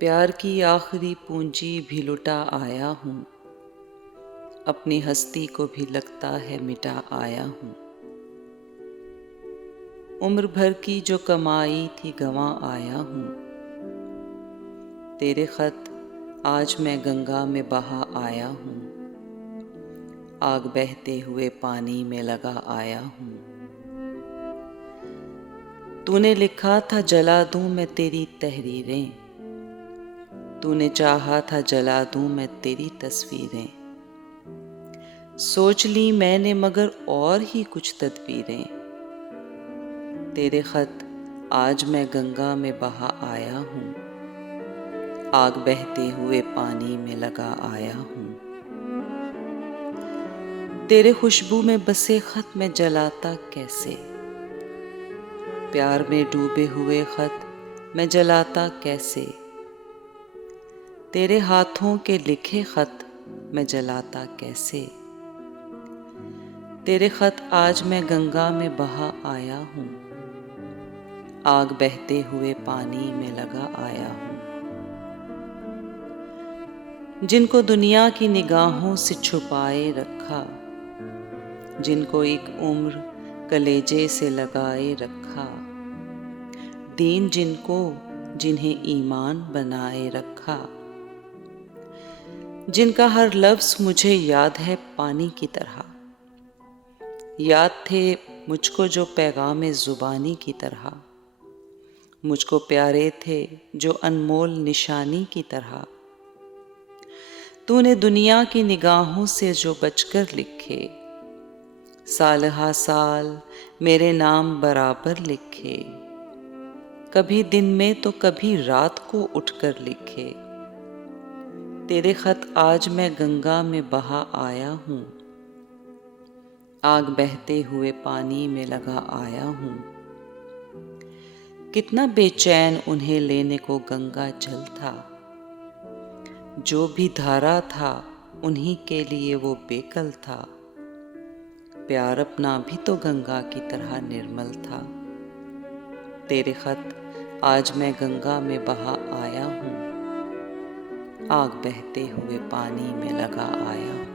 प्यार की आखिरी पूंजी भी लुटा आया हूँ, अपनी हस्ती को भी लगता है मिटा आया हूँ। उम्र भर की जो कमाई थी गंवा आया हूँ, तेरे खत आज मैं गंगा में बहा आया हूँ, आग बहते हुए पानी में लगा आया हूँ। तूने लिखा था जला दूं मैं तेरी तहरीरें, तूने चाहा था जला दूं मैं तेरी तस्वीरें। सोच ली मैंने मगर और ही कुछ तदबीरें, तेरे खत आज मैं गंगा में बहा आया हूँ, आग बहते हुए पानी में लगा आया हूँ। तेरे खुशबू में बसे खत मैं जलाता कैसे, प्यार में डूबे हुए खत मैं जलाता कैसे। तेरे हाथों के लिखे खत मैं जलाता कैसे। तेरे खत आज मैं गंगा में बहा आया हूँ, आग बहते हुए पानी में लगा आया हूँ। जिनको दुनिया की निगाहों से छुपाए रखा, जिनको एक उम्र कलेजे से लगाए रखा, दीन जिनको जिन्हें ईमान बनाए रखा, जिनका हर लफ्ज मुझे याद है पानी की तरह, याद थे मुझको जो पैगामे ज़ुबानी की तरह, मुझको प्यारे थे जो अनमोल निशानी की तरह। तूने दुनिया की निगाहों से जो बचकर लिखे, साल हा साल मेरे नाम बराबर लिखे, कभी दिन में तो कभी रात को उठकर लिखे। तेरे खत आज मैं गंगा में बहा आया हूँ, आग बहते हुए पानी में लगा आया हूँ। कितना बेचैन उन्हें लेने को गंगा जल था, जो भी धारा था उन्हीं के लिए वो बेकल था। प्यार अपना भी तो गंगा की तरह निर्मल था। तेरे खत आज मैं गंगा में बहा आया हूँ, आग बहते हुए पानी में लगा आया हूँ।